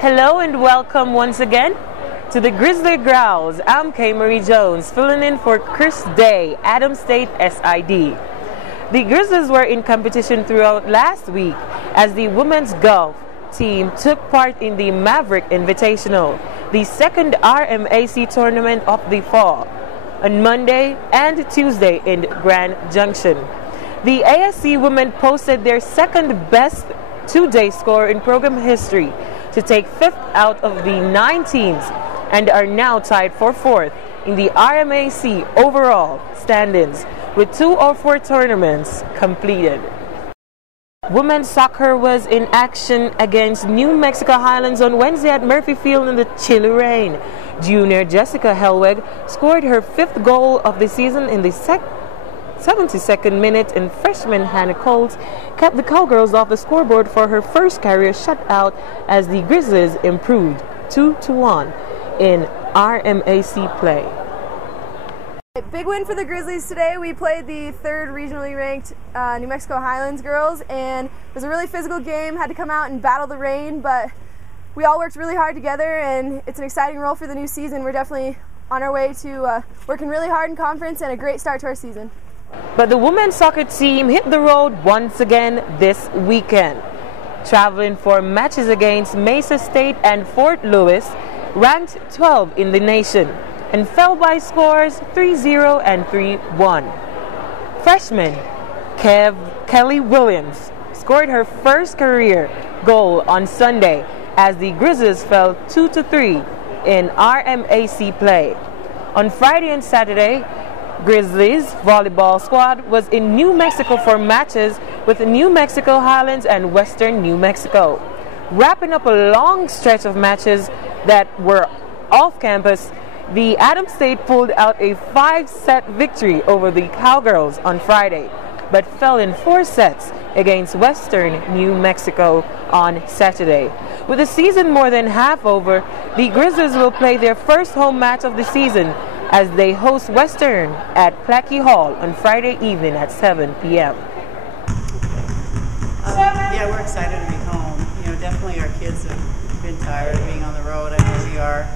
Hello and welcome once again to the Grizzly Growls. I'm KayMarie Jones, filling in for Chris Day, Adams State SID. The Grizzlies were in competition throughout last week as the women's golf team took part in the Maverick Invitational, the second RMAC tournament of the fall, on Monday and Tuesday in Grand Junction. The ASC women posted their second best two-day score in program history to take fifth out of the 9 teams and are now tied for fourth in the RMAC overall standings with 2 or 4 tournaments completed. Women's soccer was in action against New Mexico Highlands on Wednesday at Murphy Field in the chilly rain. Junior Jessica Helweg scored her 5th goal of the season in the 72nd minute, and freshman Hannah Coles kept the Cowgirls off the scoreboard for her first career shutout as the Grizzlies improved 2-1 in RMAC play. Big win for the Grizzlies today. We played the 3rd regionally ranked New Mexico Highlands girls, and it was a really physical game. Had to come out and battle the rain, but we all worked really hard together, and it's an exciting role for the new season. We're definitely on our way to working really hard in conference and a great start to our season. But the women's soccer team hit the road once again this weekend, traveling for matches against Mesa State and Fort Lewis, ranked 12 in the nation, and fell by scores 3-0 and 3-1. Freshman Kelly Williams scored her first career goal on Sunday as the Grizzlies fell 2-3 in RMAC play. On Friday and Saturday, Grizzlies volleyball squad was in New Mexico for matches with New Mexico Highlands and Western New Mexico. Wrapping up a long stretch of matches that were off campus, the Adams State pulled out a 5-set victory over the Cowgirls on Friday, but fell in 4 sets against Western New Mexico on Saturday. With the season more than half over, the Grizzlies will play their first home match of the season as they host Western at Plackey Hall on Friday evening at 7 p.m. Yeah, we're excited to be home. Definitely our kids have been tired of being on the road. I know we are.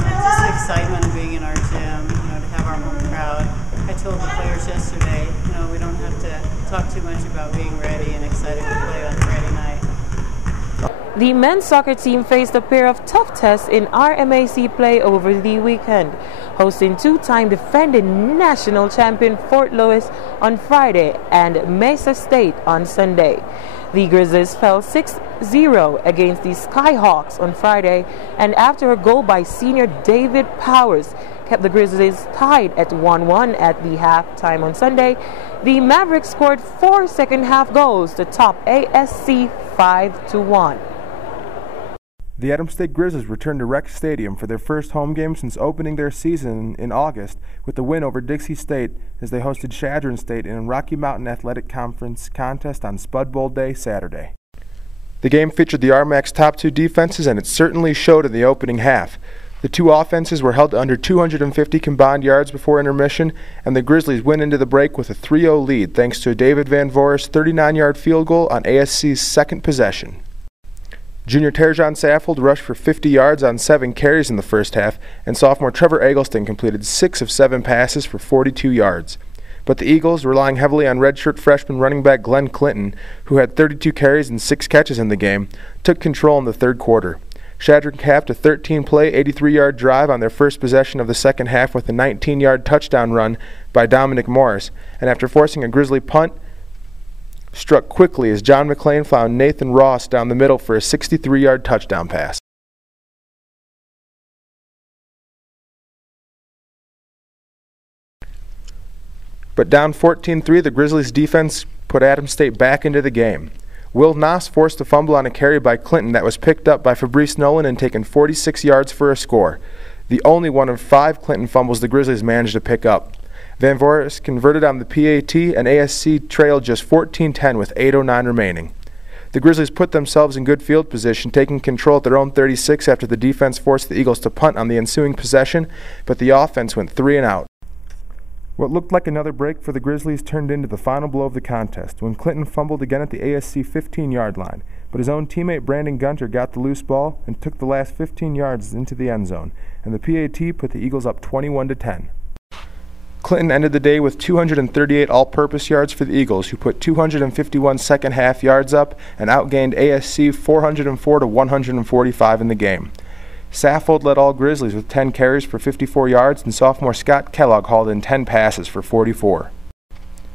Just the excitement of being in our gym, to have our home crowd. I told the players yesterday, we don't have to talk too much about being ready and excited to play on Friday night. The men's soccer team faced a pair of tough tests in RMAC play over the weekend, hosting 2-time defending national champion Fort Lewis on Friday and Mesa State on Sunday. The Grizzlies fell 6-0 against the Skyhawks on Friday, and after a goal by senior David Powers kept the Grizzlies tied at 1-1 at the halftime on Sunday, the Mavericks scored 4 second-half goals to top ASC 5-1. The Adams State Grizzlies returned to Rec Stadium for their first home game since opening their season in August with the win over Dixie State as they hosted Chadron State in a Rocky Mountain Athletic Conference contest on Spud Bowl Day Saturday. The game featured the RMAC's top 2 defenses, and it certainly showed in the opening half. The 2 offenses were held to under 250 combined yards before intermission, and the Grizzlies went into the break with a 3-0 lead thanks to a David Van Voor's 39-yard field goal on ASC's second possession. Junior Terjan Saffold rushed for 50 yards on 7 carries in the first half, and sophomore Trevor Eggleston completed 6 of 7 passes for 42 yards. But the Eagles, relying heavily on redshirt freshman running back Glenn Clinton, who had 32 carries and 6 catches in the game, took control in the third quarter. Chadron capped a 13-play, 83-yard drive on their first possession of the second half with a 19-yard touchdown run by Dominic Morris, and after forcing a Grizzly punt, struck quickly as John McClain found Nathan Ross down the middle for a 63-yard touchdown pass. But down 14-3, the Grizzlies' defense put Adams State back into the game. Will Noss forced a fumble on a carry by Clinton that was picked up by Fabrice Nolan and taken 46 yards for a score, the only one of 5 Clinton fumbles the Grizzlies managed to pick up. Van Voorhis converted on the PAT, and ASC trailed just 14-10 with 8:09 remaining. The Grizzlies put themselves in good field position, taking control at their own 36 after the defense forced the Eagles to punt on the ensuing possession, but the offense went 3 and out. What looked like another break for the Grizzlies turned into the final blow of the contest when Clinton fumbled again at the ASC 15-yard line, but his own teammate Brandon Gunter got the loose ball and took the last 15 yards into the end zone, and the PAT put the Eagles up 21-10. Clinton ended the day with 238 all-purpose yards for the Eagles, who put 251 second-half yards up and outgained ASC 404-145 in the game. Saffold led all Grizzlies with 10 carries for 54 yards, and sophomore Scott Kellogg hauled in 10 passes for 44.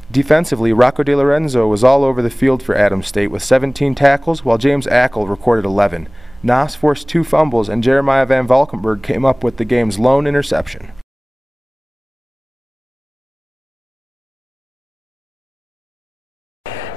Defensively, Rocco DeLorenzo was all over the field for Adams State with 17 tackles, while James Ackle recorded 11. Nas forced 2 fumbles, and Jeremiah Van Valkenburg came up with the game's lone interception.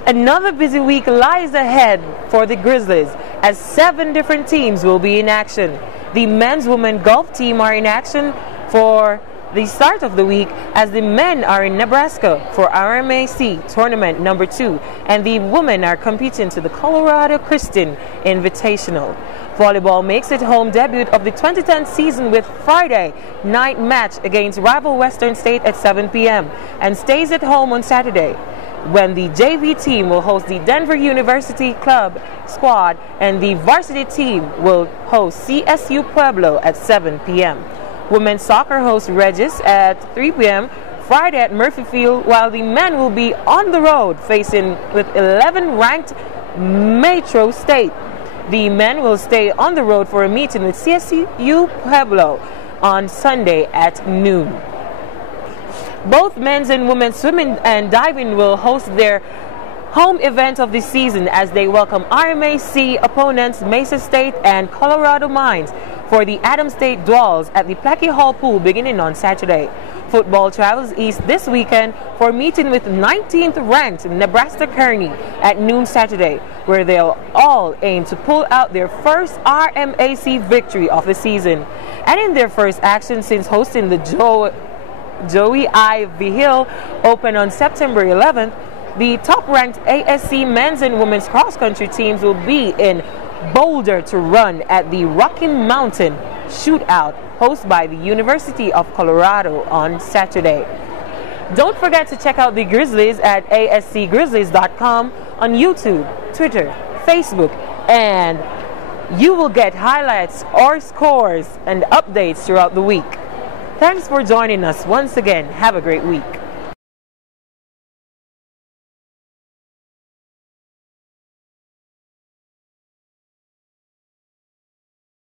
Another busy week lies ahead for the Grizzlies as 7 different teams will be in action. The men's-women golf team are in action for the start of the week as the men are in Nebraska for RMAC Tournament number 2 and the women are competing to the Colorado Christian Invitational. Volleyball makes its home debut of the 2010 season with Friday night match against rival Western State at 7 p.m. and stays at home on Saturday, when the JV team will host the Denver University Club squad and the varsity team will host CSU Pueblo at 7 p.m. Women's soccer hosts Regis at 3 p.m. Friday at Murphy Field, while the men will be on the road facing with 11th-ranked Metro State. The men will stay on the road for a meeting with CSU Pueblo on Sunday at noon. Both men's and women's swimming and diving will host their home event of the season as they welcome RMAC opponents Mesa State and Colorado Mines for the Adams State Duels at the Plackey Hall Pool beginning on Saturday. Football travels east this weekend for a meeting with 19th-ranked Nebraska Kearney at noon Saturday, where they'll all aim to pull out their first RMAC victory of the season. And in their first action since hosting the Joey I. Vigil Open on September 11th, the top-ranked ASC men's and women's cross-country teams will be in Boulder to run at the Rocky Mountain Shootout hosted by the University of Colorado on Saturday. Don't forget to check out the Grizzlies at ascgrizzlies.com on YouTube, Twitter, Facebook, and you will get highlights or scores and updates throughout the week. Thanks for joining us once again. Have a great week.